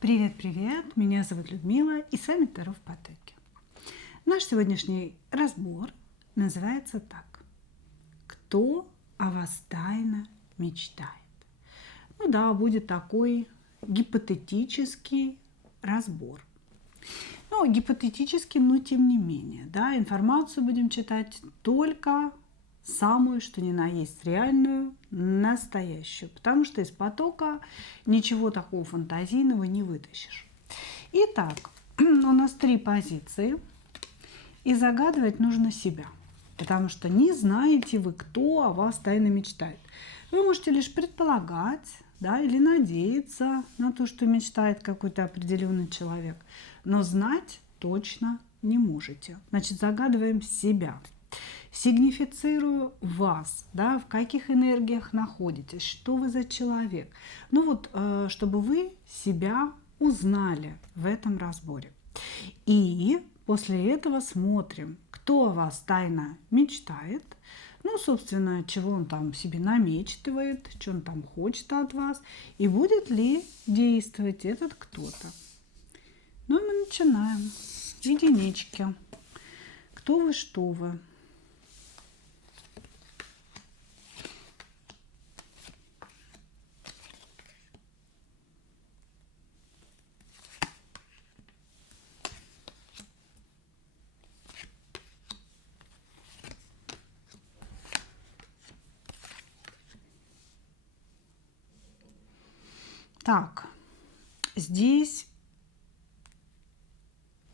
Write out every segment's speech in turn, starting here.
Привет-привет! Меня зовут Людмила и с вами Таро в потоке. Наш сегодняшний разбор называется так. Кто о вас тайно мечтает? Ну да, будет такой гипотетический разбор. Ну, гипотетический, но тем не менее. Да, информацию будем читать только самую, что ни на есть, реальную, настоящую. Потому что из потока ничего такого фантазийного не вытащишь. Итак, у нас 3 позиции. И загадывать нужно себя. Потому что не знаете вы, кто о вас тайно мечтает. Вы можете лишь предполагать, да, или надеяться на то, что мечтает какой-то определенный человек. Но знать точно не можете. Значит, загадываем себя. Сигнифицирую вас, да, в каких энергиях находитесь, что вы за человек. Ну вот, чтобы вы себя узнали в этом разборе. И после этого смотрим, кто о вас тайно мечтает, ну, собственно, чего он там себе намечтывает, что он там хочет от вас, и будет ли действовать этот кто-то. Ну и мы начинаем. Единички. Кто вы, что вы? Так, здесь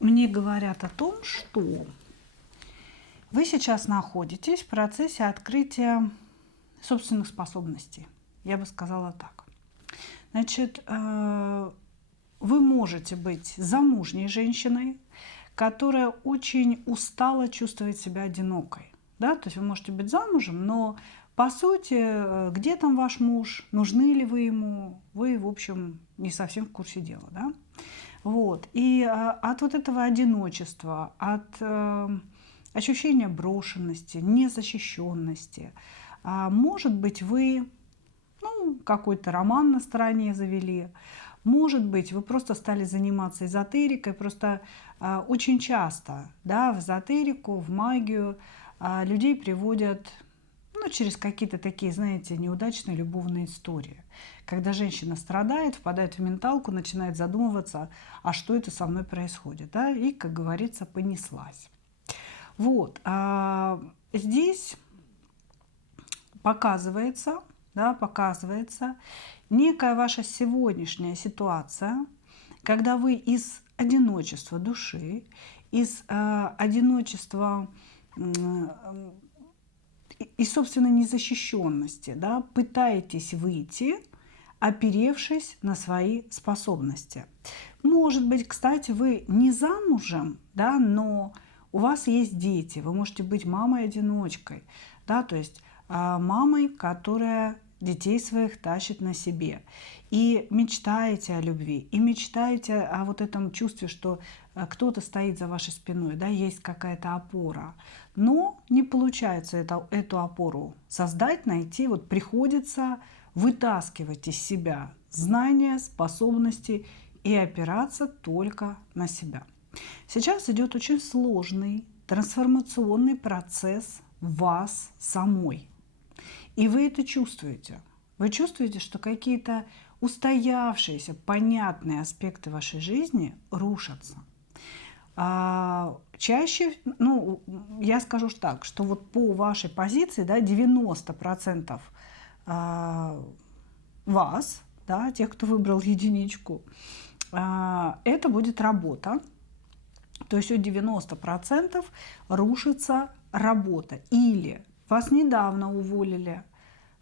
мне говорят о том, что вы сейчас находитесь в процессе открытия собственных способностей. Я бы сказала так. Значит, вы можете быть замужней женщиной, которая очень устала чувствовать себя одинокой. Да? То есть вы можете быть замужем, но по сути, где там ваш муж, нужны ли вы ему, вы, в общем, не совсем в курсе дела. Да? Вот. И от вот этого одиночества, от ощущения брошенности, незащищенности, может быть, вы какой-то роман на стороне завели, может быть, вы просто стали заниматься эзотерикой, просто очень часто, да, в эзотерику, в магию людей приводят через какие-то такие, знаете, неудачные любовные истории. Когда женщина страдает, впадает в менталку, начинает задумываться, а что это со мной происходит, да, и, как говорится, понеслась. Вот, здесь показывается некая ваша сегодняшняя ситуация, когда вы из одиночества души, из одиночества и собственной незащищенности, да, пытаетесь выйти, оперевшись на свои способности. Может быть, кстати, вы не замужем, да, но у вас есть дети, вы можете быть мамой-одиночкой, да, то есть мамой, которая детей своих тащит на себе. И мечтаете о любви, и мечтаете о вот этом чувстве, что кто-то стоит за вашей спиной, да, есть какая-то опора. Но не получается эту опору создать, найти. Вот приходится вытаскивать из себя знания, способности и опираться только на себя. Сейчас идет очень сложный трансформационный процесс вас самой. И вы это чувствуете. Вы чувствуете, что какие-то устоявшиеся, понятные аспекты вашей жизни рушатся. Чаще, я скажу так, что вот по вашей позиции, да, 90% вас, да, тех, кто выбрал единичку, это будет работа. То есть у 90% рушится работа. Или вас недавно уволили,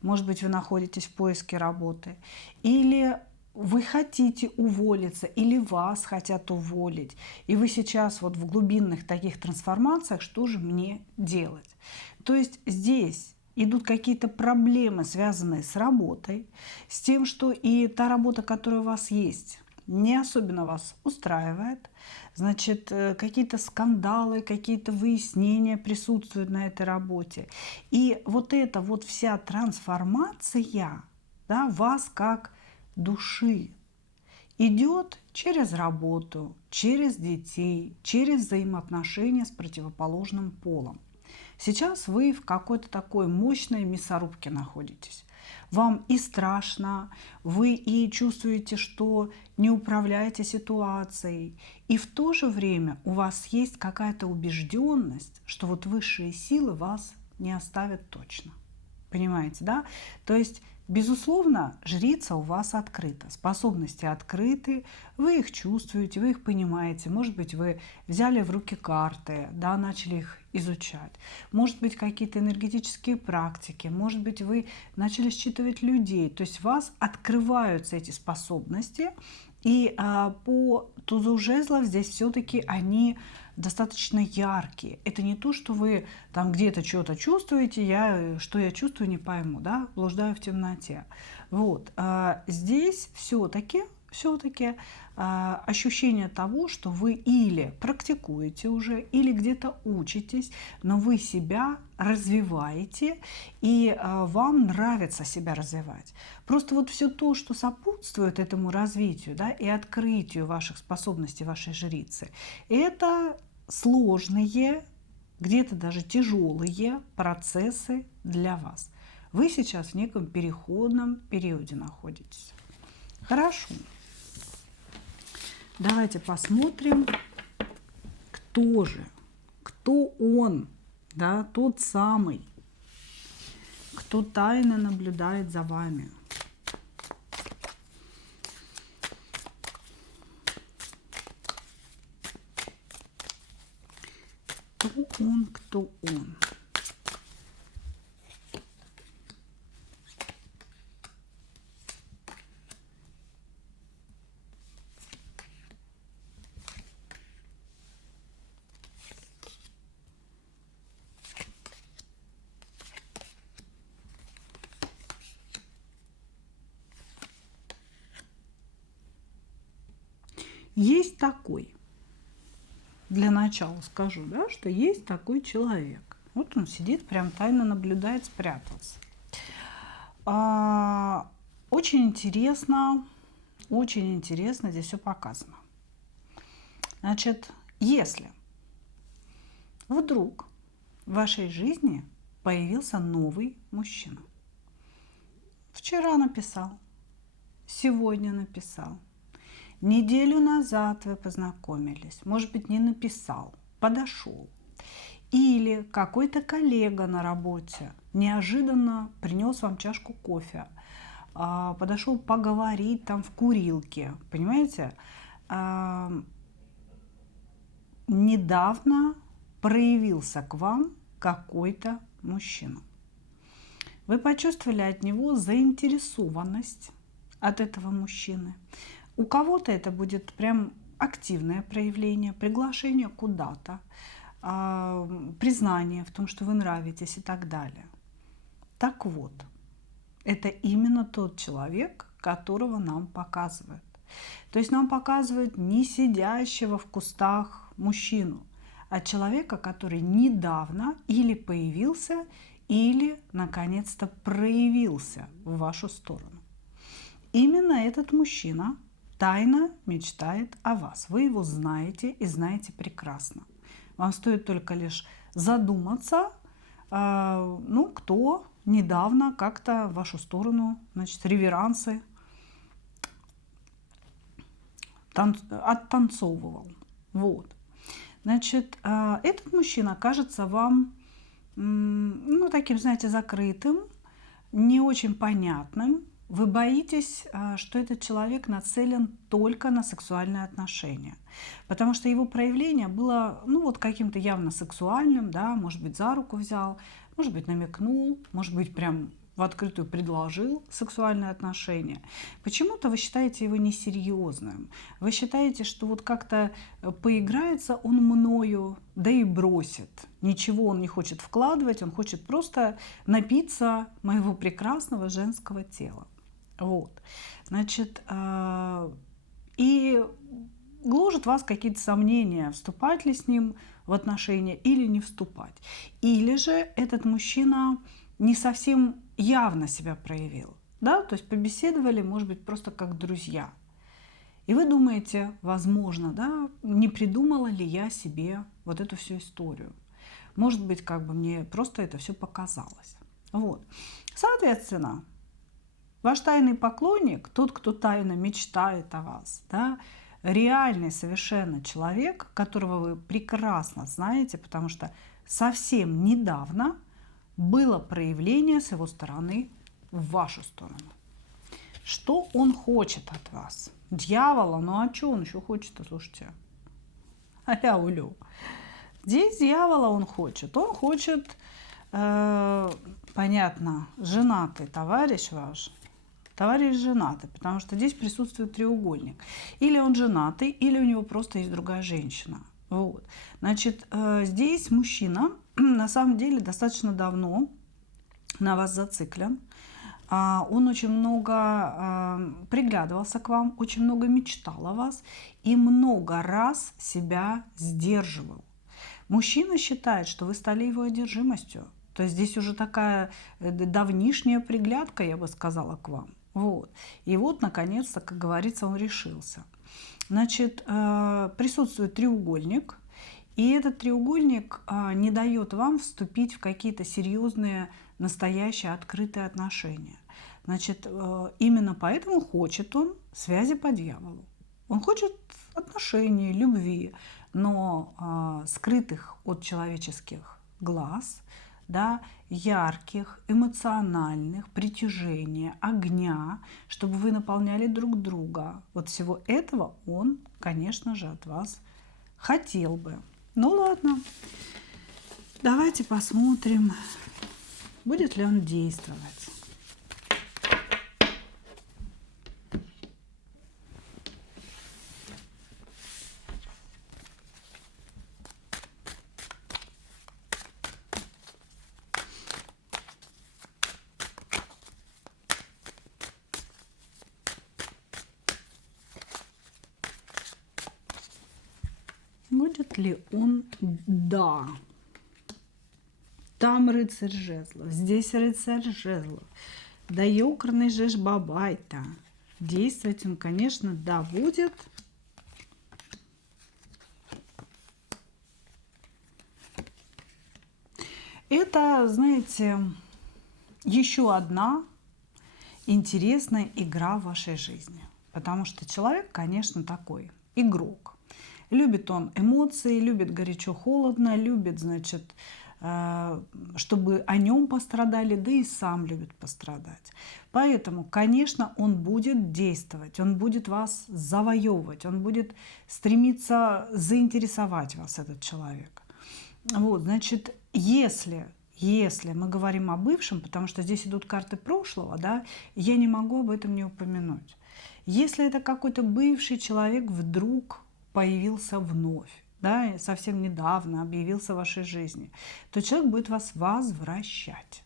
может быть, вы находитесь в поиске работы, или вы хотите уволиться, или вас хотят уволить, и вы сейчас вот в глубинных таких трансформациях, что же мне делать? То есть здесь идут какие-то проблемы, связанные с работой, с тем, что и та работа, которая у вас есть, не особенно вас устраивает, значит, какие-то скандалы, какие-то выяснения присутствуют на этой работе. И вот эта вот вся трансформация, да, вас как души идет через работу, через детей, через взаимоотношения с противоположным полом. Сейчас вы в какой-то такой мощной мясорубке находитесь. Вам и страшно, вы и чувствуете, что не управляете ситуацией, и в то же время у вас есть какая-то убежденность, что вот высшие силы вас не оставят точно. Понимаете, да? То есть, безусловно, жрица у вас открыта, способности открыты, вы их чувствуете, вы их понимаете. Может быть, вы взяли в руки карты, да, начали их изучать. Может быть, какие-то энергетические практики, может быть, вы начали считывать людей. То есть у вас открываются эти способности, и по тузу жезлов здесь все-таки они достаточно яркие. Это не то, что вы там где-то что-то чувствуете, что я чувствую, не пойму, да, блуждаю в темноте. Вот. Здесь все-таки ощущение того, что вы или практикуете уже, или где-то учитесь, но вы себя развиваете, и вам нравится себя развивать. Просто вот все то, что сопутствует этому развитию, да, и открытию ваших способностей вашей жрицы, это сложные, где-то даже тяжелые процессы для вас. Вы сейчас в неком переходном периоде находитесь. Хорошо. Давайте посмотрим, кто он, да, тот самый, кто тайно наблюдает за вами. Кто он? Есть такой, для начала скажу, да, что есть такой человек. Вот он сидит, прям тайно наблюдает, спрятался. Очень интересно здесь все показано. Значит, если вдруг в вашей жизни появился новый мужчина, вчера написал, сегодня написал, неделю назад вы познакомились, может быть, не написал, подошел. Или какой-то коллега на работе неожиданно принес вам чашку кофе, подошел поговорить там в курилке, понимаете? Недавно проявился к вам какой-то мужчина. Вы почувствовали от него заинтересованность от этого мужчины. У кого-то это будет прям активное проявление, приглашение куда-то, признание в том, что вы нравитесь и так далее. Так вот, это именно тот человек, которого нам показывают. То есть нам показывают не сидящего в кустах мужчину, а человека, который недавно или появился, или наконец-то проявился в вашу сторону. Именно этот мужчина тайно мечтает о вас. Вы его знаете и знаете прекрасно. Вам стоит только лишь задуматься, кто недавно как-то в вашу сторону, значит, реверансы оттанцовывал. Вот. Значит, этот мужчина кажется вам, таким, знаете, закрытым, не очень понятным. Вы боитесь, что этот человек нацелен только на сексуальные отношения, потому что его проявление было, каким-то явно сексуальным, да, может быть, за руку взял, может быть, намекнул, может быть, прям в открытую предложил сексуальные отношения. Почему-то вы считаете его несерьезным. Вы считаете, что вот как-то поиграется он мною, да и бросит. Ничего он не хочет вкладывать, он хочет просто напиться моего прекрасного женского тела. Вот. Значит, и гложет вас какие-то сомнения, вступать ли с ним в отношения или не вступать. Или же этот мужчина не совсем явно себя проявил. Да? То есть побеседовали, может быть, просто как друзья. И вы думаете, возможно, да, не придумала ли я себе вот эту всю историю. Может быть, как бы мне просто это все показалось. Вот. Соответственно, ваш тайный поклонник, тот, кто тайно мечтает о вас, да, реальный совершенно человек, которого вы прекрасно знаете, потому что совсем недавно было проявление с его стороны в вашу сторону. Что он хочет от вас? Дьявола? Ну а что он еще хочет-то, слушайте? Аля-улю. Здесь дьявола он хочет. Он хочет, понятно, женатый товарищ ваш. Товарищ женатый, потому что здесь присутствует треугольник. Или он женатый, или у него просто есть другая женщина. Вот. Значит, здесь мужчина на самом деле достаточно давно на вас зациклен. Он очень много приглядывался к вам, очень много мечтал о вас и много раз себя сдерживал. Мужчина считает, что вы стали его одержимостью. То есть здесь уже такая давнишняя приглядка, я бы сказала, к вам. Вот. И вот, наконец-то, как говорится, он решился. Значит, присутствует треугольник, и этот треугольник не дает вам вступить в какие-то серьезные, настоящие, открытые отношения. Значит, именно поэтому хочет он связи по дьяволу. Он хочет отношений, любви, но скрытых от человеческих глаз, да, ярких, эмоциональных, притяжения, огня, чтобы вы наполняли друг друга. Вот всего этого он, конечно же, от вас хотел бы. Ну ладно, давайте посмотрим, будет ли он действовать. Будет ли он? Да. Там рыцарь жезлов, здесь рыцарь жезлов. Да ёкарный же ж бабай-то. Действовать он, конечно, да, будет. Это, знаете, еще одна интересная игра в вашей жизни. Потому что человек, конечно, такой игрок. Любит он эмоции, любит горячо-холодно, любит, значит, чтобы о нем пострадали, да и сам любит пострадать. Поэтому, конечно, он будет действовать, он будет вас завоевывать, он будет стремиться заинтересовать вас, этот человек. Вот, значит, если мы говорим о бывшем, потому что здесь идут карты прошлого, да, я не могу об этом не упомянуть. Если это какой-то бывший человек вдруг появился вновь, да, совсем недавно объявился в вашей жизни, то человек будет вас возвращать.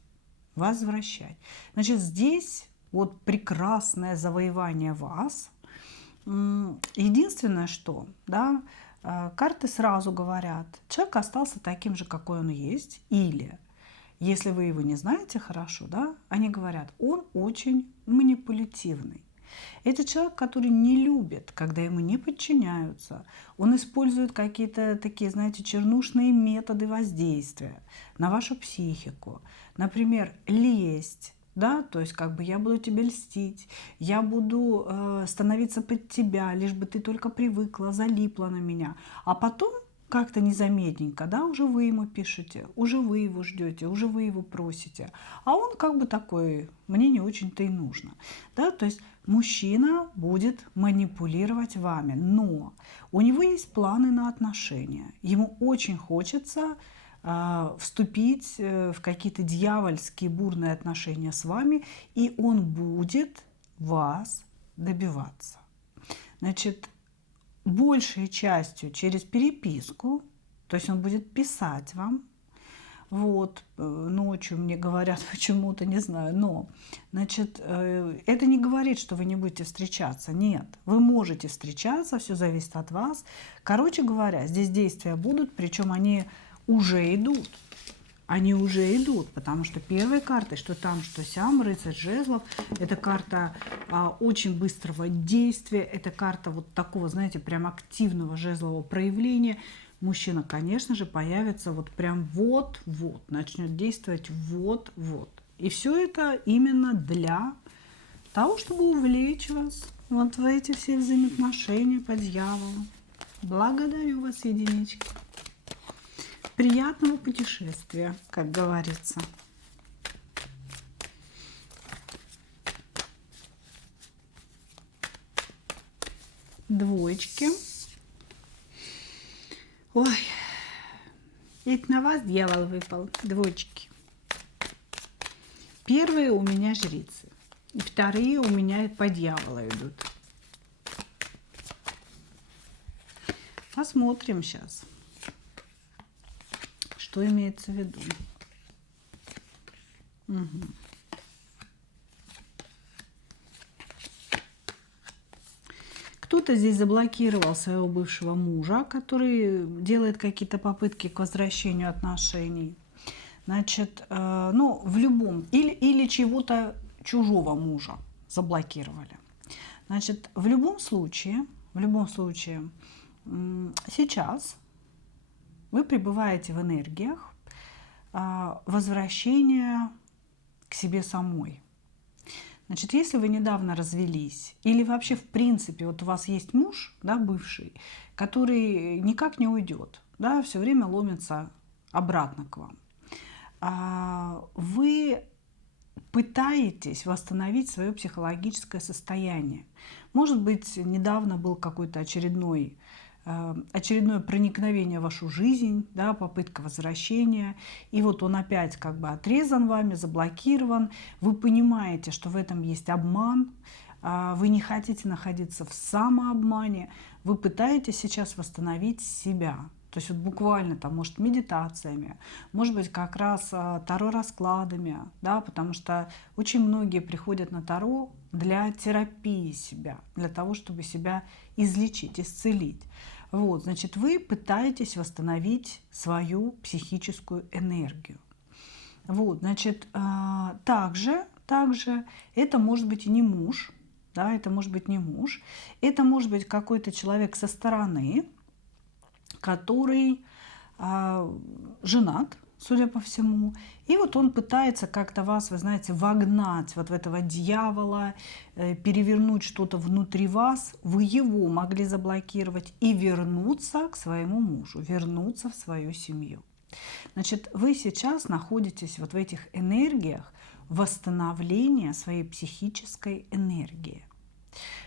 Возвращать. Значит, здесь вот прекрасное завоевание вас. Единственное, что, да, карты сразу говорят, человек остался таким же, какой он есть, или, если вы его не знаете хорошо, да, они говорят, он очень манипулятивный. Это человек, который не любит, когда ему не подчиняются. Он использует какие-то такие, знаете, чернушные методы воздействия на вашу психику. Например, лесть. Да, то есть как бы я буду тебе льстить, я буду становиться под тебя, лишь бы ты только привыкла, залипла на меня. А потом как-то незаметненько, да, уже вы ему пишете, уже вы его ждете, уже вы его просите. А он как бы такой, мне не очень-то и нужно. Да, то есть мужчина будет манипулировать вами, но у него есть планы на отношения. Ему очень хочется вступить в какие-то дьявольские бурные отношения с вами, и он будет вас добиваться. Значит, большей частью через переписку, то есть он будет писать вам, вот, ночью мне говорят почему-то, не знаю, но, значит, это не говорит, что вы не будете встречаться, нет, вы можете встречаться, все зависит от вас. Короче говоря, здесь действия будут, причем они уже идут. они уже идут, потому что первой картой, что там, что сям, рыцарь жезлов, это карта очень быстрого действия, это карта вот такого, знаете, прям активного жезлового проявления. Мужчина, конечно же, появится вот прям вот-вот, начнет действовать вот-вот. И все это именно для того, чтобы увлечь вас вот в эти все взаимоотношения по дьяволу. Благодарю вас, единички. Приятного путешествия, как говорится. Двоечки. Ой, это на вас дьявол выпал, двоечки. Первые у меня жрицы, и вторые у меня по дьяволу идут. Посмотрим сейчас, что имеется в виду. Угу. Кто-то здесь заблокировал своего бывшего мужа, который делает какие-то попытки к возвращению отношений. Значит, ну, в любом, или чего-то чужого мужа заблокировали. Значит, в любом случае, сейчас вы пребываете в энергиях возвращения к себе самой. Значит, если вы недавно развелись, или вообще в принципе вот у вас есть муж, да, бывший, который никак не уйдет, да, все время ломится обратно к вам, вы пытаетесь восстановить свое психологическое состояние. Может быть, недавно был какой-то очередное проникновение в вашу жизнь, да, попытка возвращения, и вот он опять как бы отрезан вами, заблокирован. Вы понимаете, что в этом есть обман, вы не хотите находиться в самообмане, вы пытаетесь сейчас восстановить себя. То есть вот буквально там, может, медитациями, может быть, как раз таро-раскладами, да, потому что очень многие приходят на таро для терапии себя, для того, чтобы себя излечить, исцелить. Вот, значит, вы пытаетесь восстановить свою психическую энергию. Вот, значит, также это может быть и не муж, да, это может быть не муж, это может быть какой-то человек со стороны, который женат, судя по всему. И вот он пытается как-то вас, вы знаете, вогнать вот в этого дьявола, перевернуть что-то внутри вас. Вы его могли заблокировать и вернуться к своему мужу, вернуться в свою семью. Значит, вы сейчас находитесь вот в этих энергиях восстановления своей психической энергии.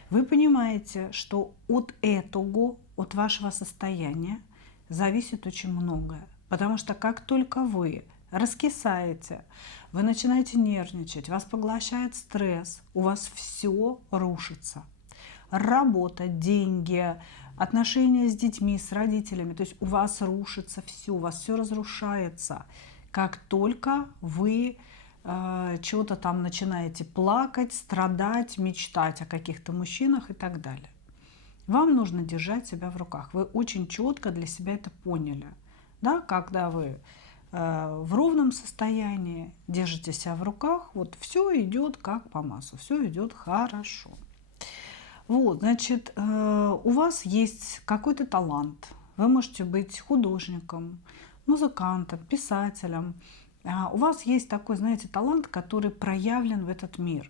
Вы понимаете, что от этого, от вашего состояния зависит очень многое. Потому что как только вы раскисаете, вы начинаете нервничать, вас поглощает стресс, у вас все рушится. Работа, деньги, отношения с детьми, с родителями. То есть у вас рушится все, у вас все разрушается. Как только вы чего-то там начинаете плакать, страдать, мечтать о каких-то мужчинах и так далее. Вам нужно держать себя в руках. Вы очень четко для себя это поняли. Да, когда вы в ровном состоянии держите себя в руках, вот все идет как по маслу, все идет хорошо. Вот, значит, у вас есть какой-то талант. Вы можете быть художником, музыкантом, писателем. У вас есть такой, знаете, талант, который проявлен в этот мир.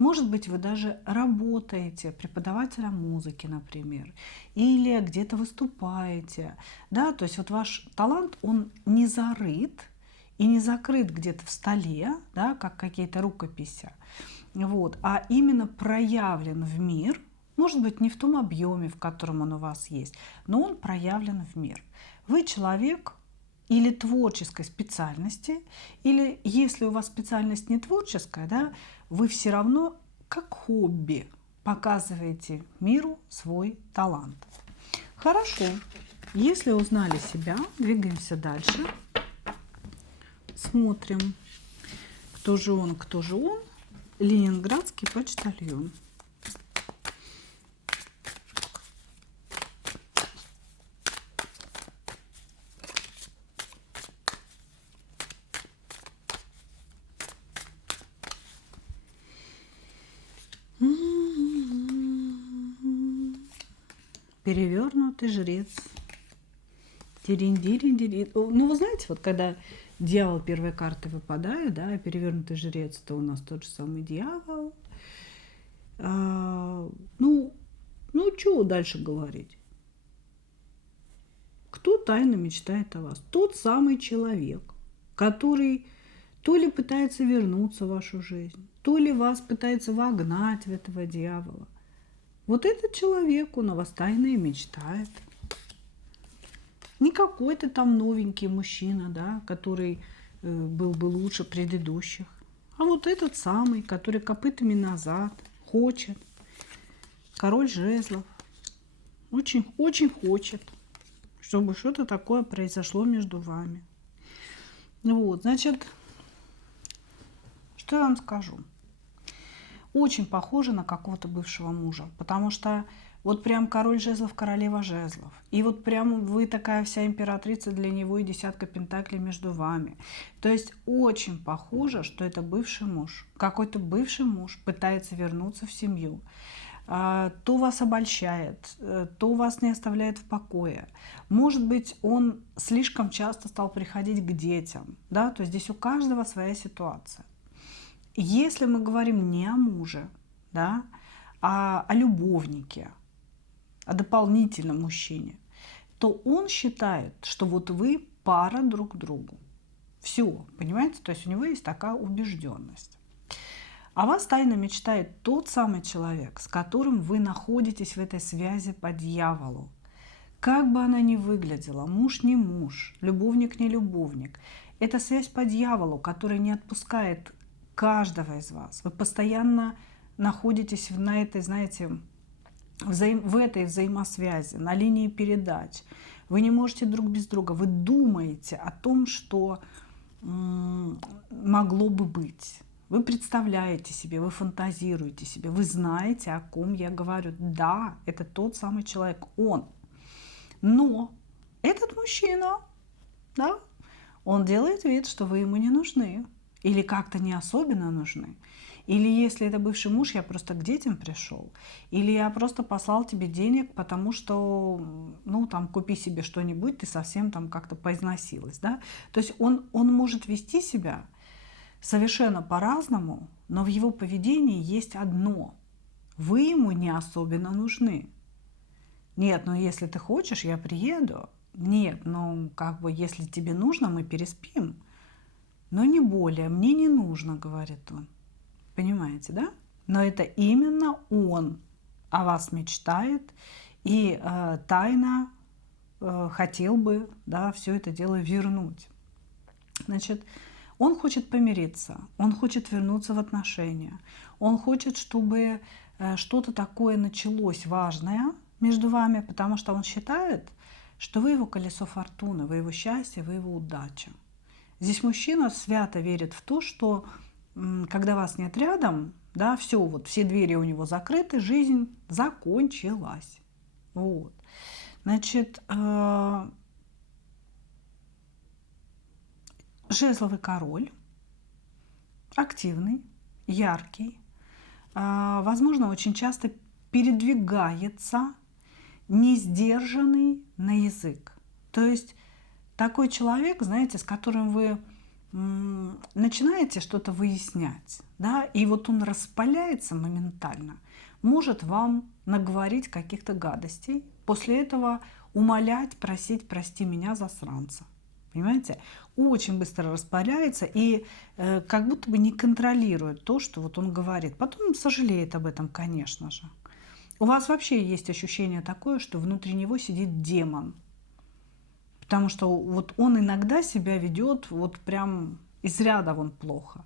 Может быть, вы даже работаете преподавателем музыки, например, или где-то выступаете. Да? То есть вот ваш талант, он не зарыт и не закрыт где-то в столе, да, как какие-то рукописи, вот, а именно проявлен в мир. Может быть, не в том объеме, в котором он у вас есть, но он проявлен в мир. Вы человек или творческой специальности, или если у вас специальность не творческая, да, вы все равно как хобби показываете миру свой талант. Хорошо. Если узнали себя, двигаемся дальше. Смотрим, кто же он, кто же он. Ленинградский почтальон. перевернутый жрец. Тирин-дирин-дирин. Ну, вы знаете, вот когда дьявол первой карты выпадает, да, перевернутый жрец, то у нас тот же самый дьявол. Ну, что дальше говорить? Кто тайно мечтает о вас? Тот самый человек, который то ли пытается вернуться в вашу жизнь, то ли вас пытается вогнать в этого дьявола. Вот этот человек, он о вас тайно и мечтает. Не какой-то там новенький мужчина, да, который был бы лучше предыдущих, а вот этот самый, который копытами назад хочет. Король жезлов. Очень хочет, чтобы что-то такое произошло между вами. Вот, значит, что я вам скажу? Очень похоже на какого-то бывшего мужа, потому что вот прям король жезлов, королева жезлов. И вот прям вы такая вся императрица для него и десятка пентаклей между вами. То есть очень похоже, что это бывший муж. Какой-то бывший муж пытается вернуться в семью. То вас обольщает, то вас не оставляет в покое. Может быть, он слишком часто стал приходить к детям. Да? То есть здесь у каждого своя ситуация. Если мы говорим не о муже, да, а о любовнике, о дополнительном мужчине, то он считает, что вот вы пара друг другу. Все, понимаете? То есть у него есть такая убежденность. А вас тайно мечтает тот самый человек, с которым вы находитесь в этой связи по дьяволу. Как бы она ни выглядела, муж не муж, любовник не любовник, это связь по дьяволу, которая не отпускает каждого из вас. Вы постоянно находитесь на этой, знаете, в этой взаимосвязи, на линии передач. Вы не можете друг без друга. Вы думаете о том, что могло бы быть. Вы представляете себе, вы фантазируете себе, вы знаете, о ком я говорю. Да, это тот самый человек, он. Но этот мужчина, да, он делает вид, что вы ему не нужны. Или как-то не особенно нужны. Или если это бывший муж, я просто к детям пришел. Или я просто послал тебе денег, потому что, ну, там, купи себе что-нибудь, ты совсем там как-то поизносилась, да. То есть он может вести себя совершенно по-разному, но в его поведении есть одно. Вы ему не особенно нужны. Нет, ну, если ты хочешь, я приеду. Нет, ну, как бы, если тебе нужно, мы переспим. Но не более, мне не нужно, говорит он. Понимаете, да? Но это именно он о вас мечтает и тайно хотел бы, да, все это дело вернуть. Значит, он хочет помириться, он хочет вернуться в отношения, он хочет, чтобы что-то такое началось важное между вами, потому что он считает, что вы его колесо фортуны, вы его счастье, вы его удача. Здесь мужчина свято верит в то, что когда вас нет рядом, да, все, вот все двери у него закрыты, жизнь закончилась. Вот. Значит, жезловый король, активный, яркий, возможно, очень часто передвигается, не сдержанный на язык. То есть такой человек, знаете, с которым вы начинаете что-то выяснять, да, и вот он распаляется моментально, может вам наговорить каких-то гадостей, после этого умолять, просить, прости меня, засранца. Понимаете? Очень быстро распаляется и как будто бы не контролирует то, что вот он говорит. Потом сожалеет об этом, конечно же. У вас вообще есть ощущение такое, что внутри него сидит демон. Потому что вот он иногда себя ведет вот прям из ряда вон плохо.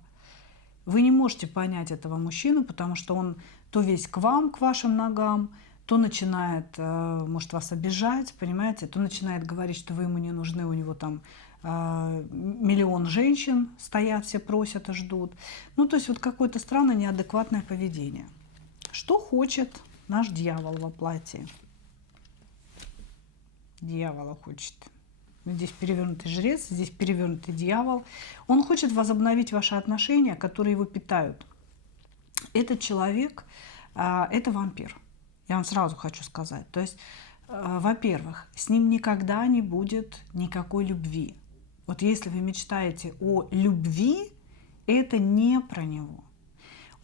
Вы не можете понять этого мужчину, потому что он то весь к вам, к вашим ногам, то начинает, может, вас обижать, понимаете, то начинает говорить, что вы ему не нужны, у него там миллион женщин стоят, все просят и ждут. Ну, то есть вот какое-то странное неадекватное поведение. Что хочет наш дьявол во платье? Дьявола хочет. Здесь перевернутый жрец, здесь перевернутый дьявол. Он хочет возобновить ваши отношения, которые его питают. Этот человек – это вампир. Я вам сразу хочу сказать. То есть во-первых, с ним никогда не будет никакой любви. Вот если вы мечтаете о любви, это не про него.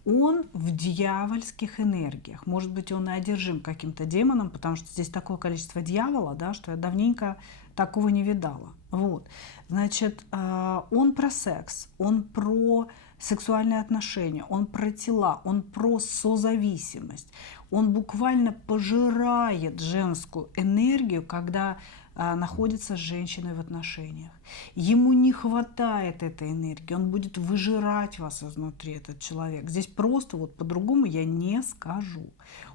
Он в дьявольских энергиях. Может быть, он и одержим каким-то демоном, потому что здесь такое количество дьявола, да, что я давненько такого не видала. Вот. Значит, он про секс, он про сексуальные отношения, он про тела, он про созависимость. Он буквально пожирает женскую энергию, когда находится с женщиной в отношениях. Ему не хватает этой энергии, он будет выжирать вас изнутри, этот человек. Здесь просто вот по-другому я не скажу.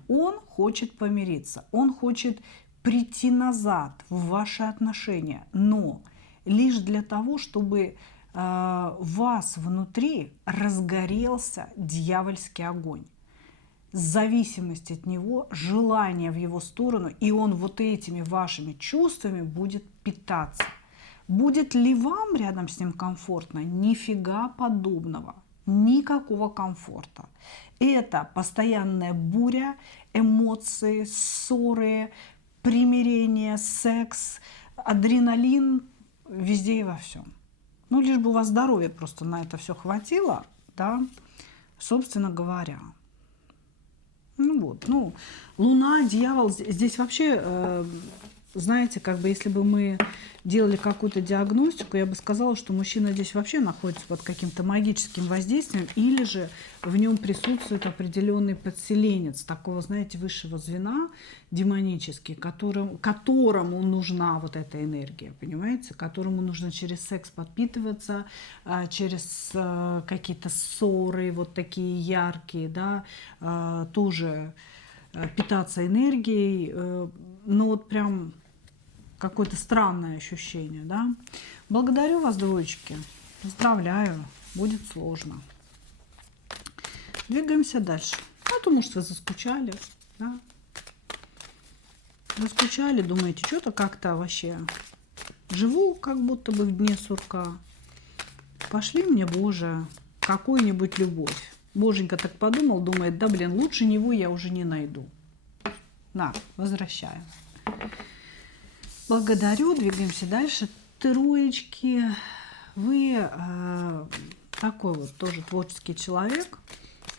Он хочет помириться, он хочет прийти назад в ваши отношения, но лишь для того, чтобы в вас внутри разгорелся дьявольский огонь. Зависимость от него, желание в его сторону, и он вот этими вашими чувствами будет питаться. Будет ли вам рядом с ним комфортно? Нифига подобного. Никакого комфорта. Это постоянная буря, эмоции, ссоры, примирение, секс, адреналин везде и во всем. Ну, лишь бы у вас здоровья просто на это все хватило, да, собственно говоря. Ну вот, ну, Луна, дьявол, здесь вообще, знаете, как бы если бы мы делали какую-то диагностику, я бы сказала, что мужчина здесь вообще находится под каким-то магическим воздействием, или же в нем присутствует определенный подселенец такого, знаете, высшего звена, демонический, которому нужна вот эта энергия, понимаете, которому нужно через секс подпитываться, через какие-то ссоры вот такие яркие, да, тоже питаться энергией, ну вот прям какое-то странное ощущение, да. Благодарю вас, двоечки, поздравляю, будет сложно. Двигаемся дальше. А то, может, вы заскучали, да. Заскучали, думаете, что-то как-то вообще живу, как будто бы в дне сурка. Пошли мне, Боже, какую-нибудь любовь. Боженька так подумал, думает, да блин, лучше него я уже не найду. На, возвращаем. Благодарю, двигаемся дальше. Троечки. Вы такой вот тоже творческий человек.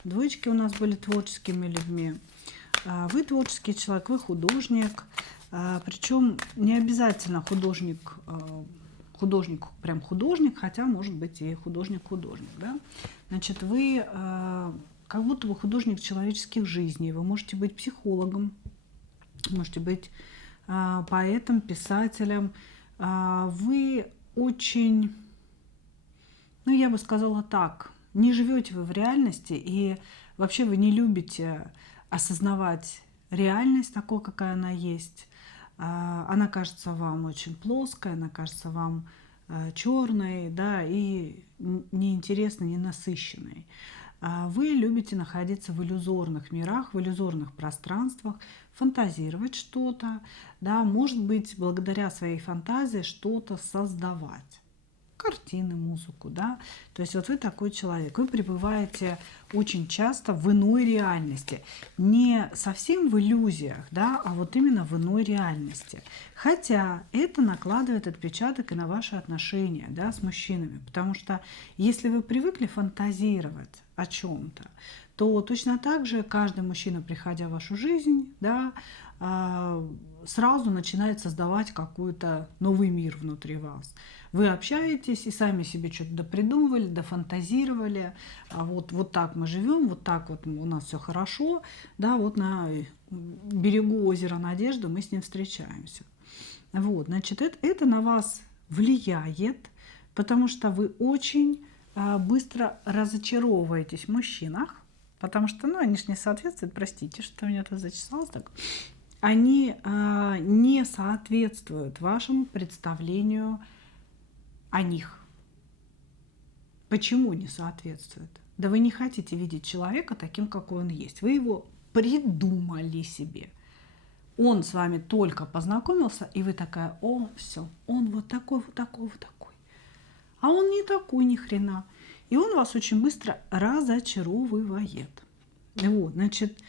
Двоечки у нас были творческими людьми. Вы творческий человек, вы художник. Причем не обязательно художник, прям художник, хотя может быть и художник-художник. Да? Значит, вы как будто бы художник человеческих жизней. Вы можете быть психологом, можете быть поэтом, писателем. Вы очень, ну я бы сказала так, не живете вы в реальности, и вообще вы не любите осознавать реальность такой, какая она есть. Она кажется вам очень плоской, она кажется вам черной, да, и неинтересной, ненасыщенной. Вы любите находиться в иллюзорных мирах, в иллюзорных пространствах, фантазировать что-то, да, может быть, благодаря своей фантазии что-то создавать. Картины, музыку, да. То есть вот вы такой человек. Вы пребываете очень часто в иной реальности. Не совсем в иллюзиях, да, а вот именно в иной реальности. Хотя это накладывает отпечаток и на ваши отношения, да, с мужчинами. Потому что если вы привыкли фантазировать о чем-то, то точно так же каждый мужчина, приходя в вашу жизнь, да, сразу начинает создавать какой-то новый мир внутри вас. Вы общаетесь и сами себе что-то допридумывали, дофантазировали. А вот так мы живем, вот так вот у нас все хорошо. Да, вот на берегу озера Надежды мы с ним встречаемся. Вот, значит, это на вас влияет, потому что вы очень быстро разочаровываетесь в мужчинах, потому что, ну, они же не соответствуют, простите, что у меня тут зачесалось так. Они не соответствуют вашему представлению о них. Почему не соответствует? Да вы не хотите видеть человека таким, какой он есть. Вы его придумали себе. Он с вами только познакомился, и вы такая, о, все, он вот такой, вот такой, вот такой. А он не такой ни хрена. И он вас очень быстро разочаровывает. Вот, значит,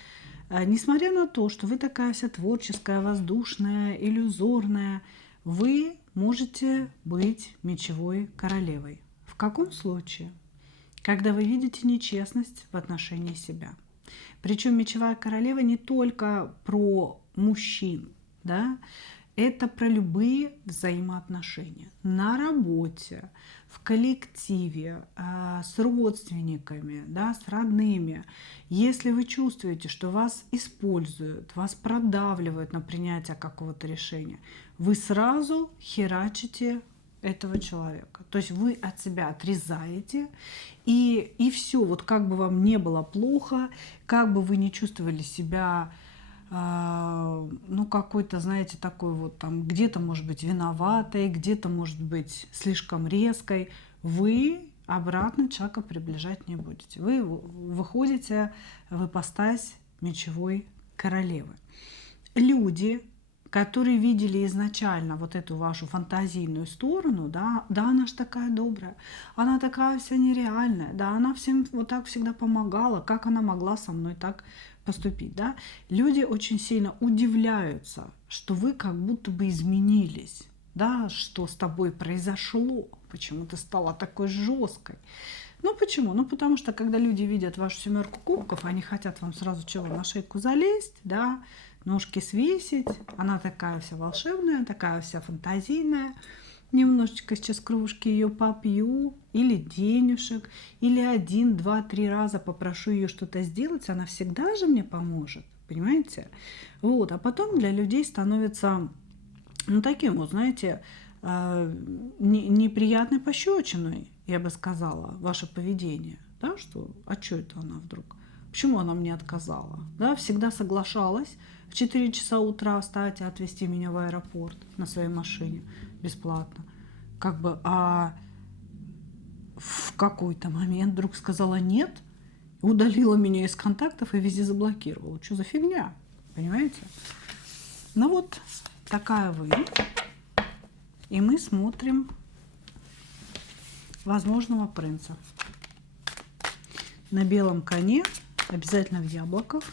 Несмотря на то, что вы такая вся творческая, воздушная, иллюзорная, вы можете быть мечевой королевой. В каком случае? Когда вы видите нечестность в отношении себя. Причем мечевая королева не только про мужчин, да, это про любые взаимоотношения. На работе, в коллективе, с родственниками, да, с родными. Если вы чувствуете, что вас используют, вас продавливают на принятие какого-то решения, вы сразу херачите этого человека. То есть вы от себя отрезаете, и все. Вот как бы вам не было плохо, как бы вы не чувствовали себя, ну, какой-то, знаете, такой вот там, где-то, может быть, виноватой, где-то, может быть, слишком резкой, вы обратно человека приближать не будете. Вы выходите в ипостась мечевой королевы. Люди, которые видели изначально вот эту вашу фантазийную сторону, да, она ж такая добрая, она такая вся нереальная, да, она всем вот так всегда помогала, как она могла со мной так поступить, да. Люди очень сильно удивляются, что вы как будто бы изменились, да, что с тобой произошло, почему ты стала такой жесткой. Ну почему? Ну потому что когда люди видят вашу семерку кубков, они хотят вам сразу чего, на шейку залезть, да, ножки свесить. Она такая вся волшебная, такая вся фантазийная. Немножечко сейчас кружки ее попью, или денежек, или 1, 2, 3 раза попрошу ее что-то сделать, она всегда же мне поможет, понимаете? Вот, а потом для людей становится, ну, таким вот, знаете, неприятной пощечиной, я бы сказала, ваше поведение, да, что, а что это она вдруг? Почему она мне отказала? Да, всегда соглашалась в 4 часа утра встать и отвезти меня в аэропорт на своей машине бесплатно. Как бы, а в какой-то момент вдруг сказала нет, удалила меня из контактов и везде заблокировала. Что за фигня? Понимаете? Ну вот такая вы. И мы смотрим возможного принца. На белом коне, обязательно в яблоках.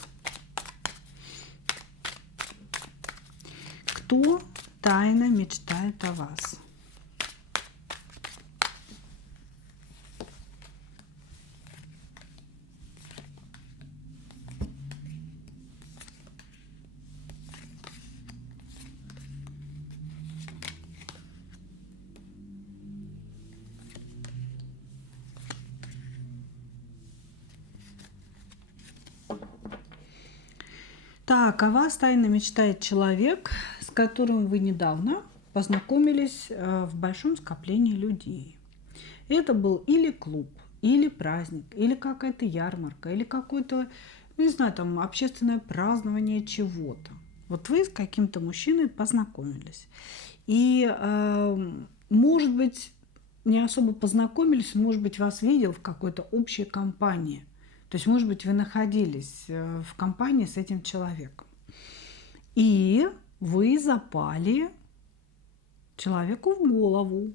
Кто тайно мечтает о вас? Так, о вас тайно мечтает человек, с которым вы недавно познакомились в большом скоплении людей. Это был или клуб, или праздник, или какая-то ярмарка, или какое-то, не знаю, там общественное празднование чего-то. Вот вы с каким-то мужчиной познакомились. И, может быть, не особо познакомились, может быть, вас видел в какой-то общей компании. То есть, может быть, вы находились в компании с этим человеком. И вы запали человеку в голову.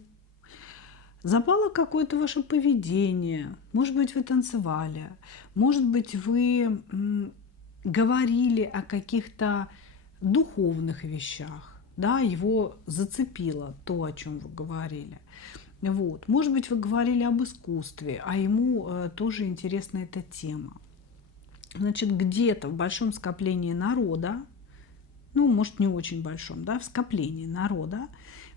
Запало какое-то ваше поведение. Может быть, вы танцевали. Может быть, вы говорили о каких-то духовных вещах. Да, его зацепило то, о чем вы говорили. Вот. Может быть, вы говорили об искусстве, а ему тоже интересна эта тема. Значит, где-то в большом скоплении народа, ну, может, не очень большом, да, в скоплении народа,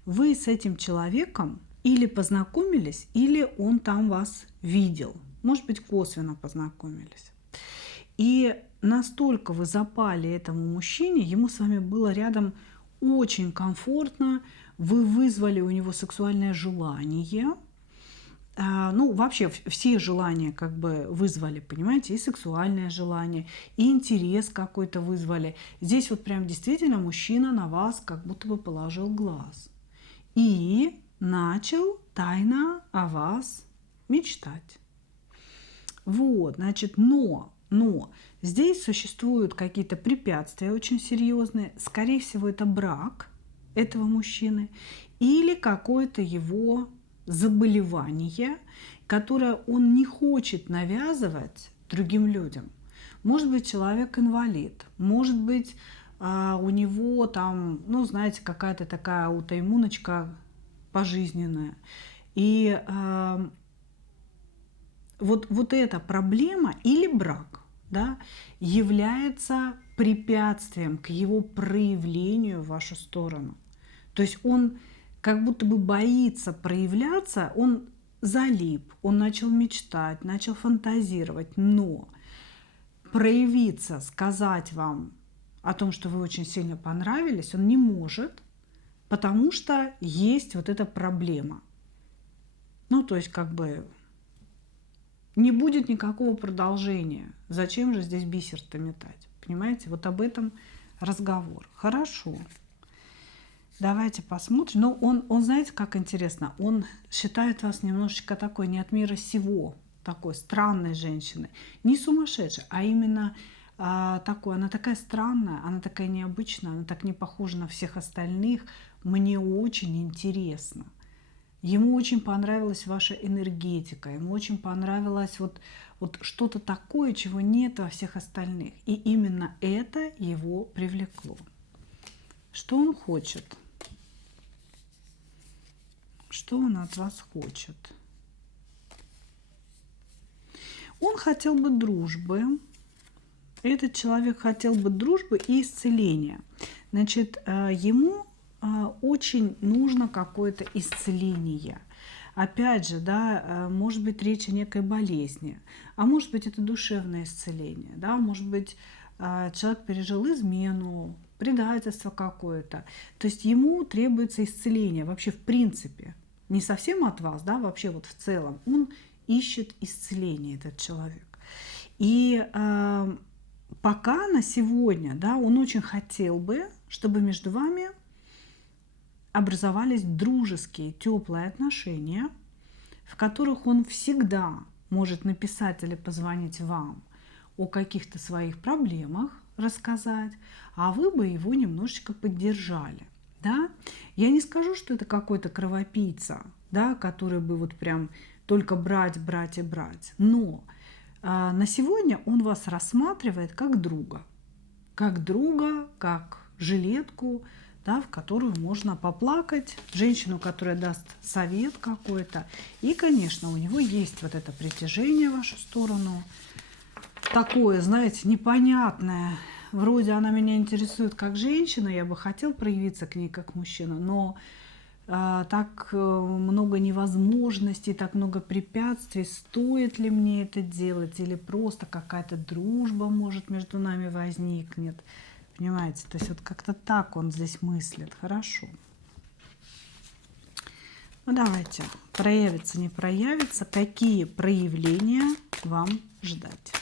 вы с этим человеком или познакомились, или он там вас видел. Может быть, косвенно познакомились. И настолько вы запали этому мужчине, ему с вами было рядом очень комфортно, вы вызвали у него сексуальное желание. Ну, вообще все желания как бы вызвали, понимаете, и сексуальное желание, и интерес какой-то вызвали. Здесь вот прям действительно мужчина на вас как будто бы положил глаз. И начал тайно о вас мечтать. Вот, значит, но здесь существуют какие-то препятствия очень серьезные. Скорее всего, это брак этого мужчины или какое-то его заболевание, которое он не хочет навязывать другим людям. Может быть, человек инвалид, может быть, у него там, ну, знаете, какая-то такая аутоиммуночка пожизненная. И вот эта проблема или брак, да, является препятствием к его проявлению в вашу сторону. То есть он как будто бы боится проявляться, он залип, он начал мечтать, начал фантазировать, но проявиться, сказать вам о том, что вы очень сильно понравились, он не может, потому что есть вот эта проблема. Ну, то есть как бы не будет никакого продолжения. Зачем же здесь бисер-то метать? Понимаете? Вот об этом разговор. Хорошо. Давайте посмотрим. Но он, знаете, как интересно, он считает вас немножечко такой не от мира сего, такой странной женщиной. Не сумасшедшей, а именно такой. Она такая странная, она такая необычная, она так не похожа на всех остальных. Мне очень интересно. Ему очень понравилась ваша энергетика, ему очень понравилось вот что-то такое, чего нет во всех остальных. И именно это его привлекло. Что он хочет? Что он от вас хочет? Он хотел бы дружбы. Этот человек хотел бы дружбы и исцеления. Значит, ему очень нужно какое-то исцеление. Опять же, да, может быть речь о некой болезни, а может быть это душевное исцеление, да, может быть человек пережил измену, предательство какое-то. То есть ему требуется исцеление вообще в принципе. Не совсем от вас, да, вообще вот в целом. Он ищет исцеление, этот человек. И пока на сегодня, да, он очень хотел бы, чтобы между вами образовались дружеские, теплые отношения, в которых он всегда может написать или позвонить вам о каких-то своих проблемах, рассказать, а вы бы его немножечко поддержали. Да? Я не скажу, что это какой-то кровопийца, да, который бы вот прям только брать, брать и брать. Но на сегодня он вас рассматривает как друга, как жилетку, да, в которую можно поплакать, женщину, которая даст совет какой-то. И, конечно, у него есть вот это притяжение в вашу сторону, такое, знаете, непонятное. Вроде она меня интересует как женщина, я бы хотел проявиться к ней как мужчина, но так много невозможностей, так много препятствий, стоит ли мне это делать, или просто какая-то дружба может между нами возникнет. Понимаете, то есть вот как-то так он здесь мыслит. Хорошо. Ну давайте, проявится, не проявится, какие проявления вам ждать.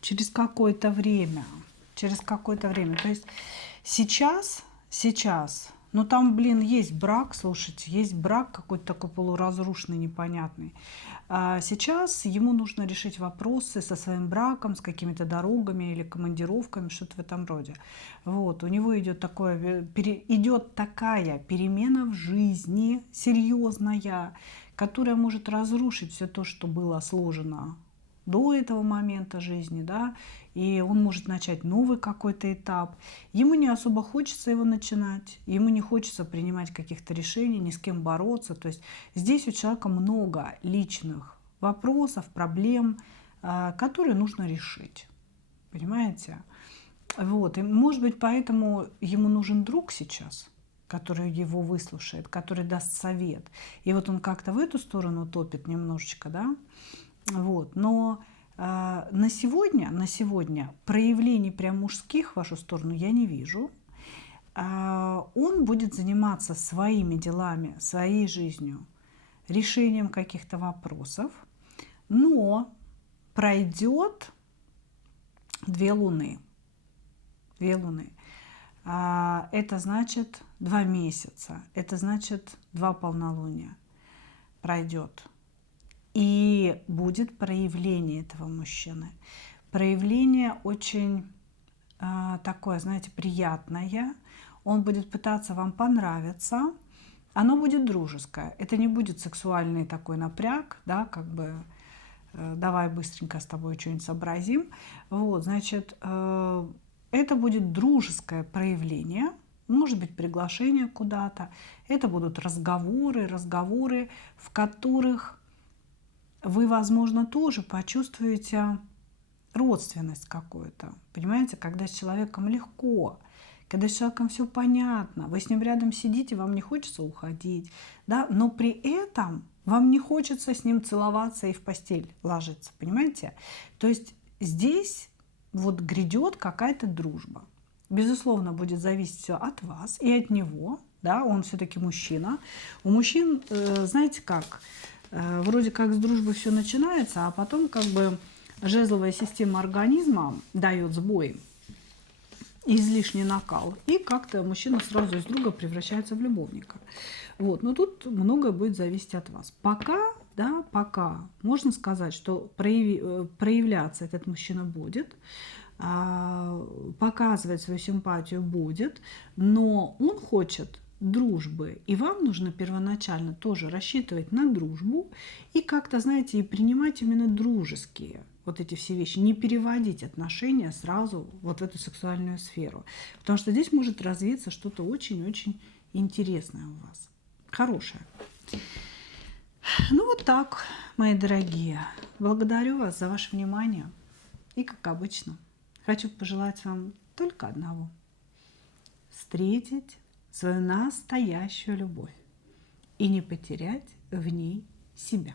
Через какое-то время. То есть сейчас, ну там, блин, есть брак, слушайте, есть брак какой-то такой полуразрушенный, непонятный. А сейчас ему нужно решить вопросы со своим браком, с какими-то дорогами или командировками, что-то в этом роде. Вот, у него идет такая перемена в жизни, серьезная, которая может разрушить все то, что было сложено до этого момента жизни, да, и он может начать новый какой-то этап. Ему не особо хочется его начинать, ему не хочется принимать каких-то решений, ни с кем бороться. То есть здесь у человека много личных вопросов, проблем, которые нужно решить. Понимаете? Вот. И, может быть, поэтому ему нужен друг сейчас, который его выслушает, который даст совет. И вот он как-то в эту сторону топит немножечко, да. Вот. Но на сегодня проявлений прям мужских в вашу сторону я не вижу. Он будет заниматься своими делами, своей жизнью, решением каких-то вопросов, но пройдет 2 луны. 2 луны. Это значит 2 месяца, это значит 2 полнолуния. пройдет, и будет проявление этого мужчины. Проявление очень такое, знаете, приятное. Он будет пытаться вам понравиться. Оно будет дружеское. Это не будет сексуальный такой напряг, да, как бы давай быстренько с тобой что-нибудь сообразим. Вот, значит, это будет дружеское проявление, может быть, приглашение куда-то. Это будут разговоры, в которых вы, возможно, тоже почувствуете родственность какую-то. Понимаете, когда с человеком легко, когда с человеком все понятно, вы с ним рядом сидите, вам не хочется уходить, да, но при этом вам не хочется с ним целоваться и в постель ложиться, понимаете? То есть здесь вот грядет какая-то дружба. Безусловно, будет зависеть все от вас и от него, да, он все-таки мужчина. У мужчин, знаете как, вроде как с дружбы все начинается, а потом как бы жезловая система организма дает сбой, излишний накал, и как-то мужчина сразу из друга превращается в любовника. Вот. Но тут многое будет зависеть от вас. Пока можно сказать, что проявляться этот мужчина будет, показывать свою симпатию будет, но он хочет дружбы, и вам нужно первоначально тоже рассчитывать на дружбу и как-то, знаете, и принимать именно дружеские вот эти все вещи, не переводить отношения сразу вот в эту сексуальную сферу, потому что здесь может развиться что-то очень-очень интересное у вас, хорошее. Ну вот так, мои дорогие, благодарю вас за ваше внимание и, как обычно, хочу пожелать вам только одного – встретить свою настоящую любовь и не потерять в ней себя.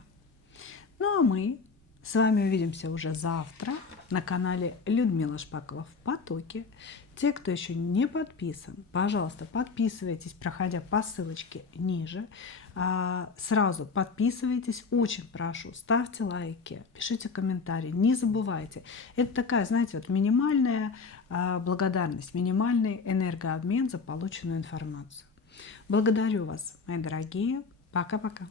Ну а мы с вами увидимся уже завтра на канале Людмила Шпакова в потоке. Те, кто еще не подписан, пожалуйста, подписывайтесь, проходя по ссылочке ниже. Сразу подписывайтесь, очень прошу, ставьте лайки, пишите комментарии, не забывайте. Это такая, знаете, вот минимальная благодарность, минимальный энергообмен за полученную информацию. Благодарю вас, мои дорогие. Пока-пока.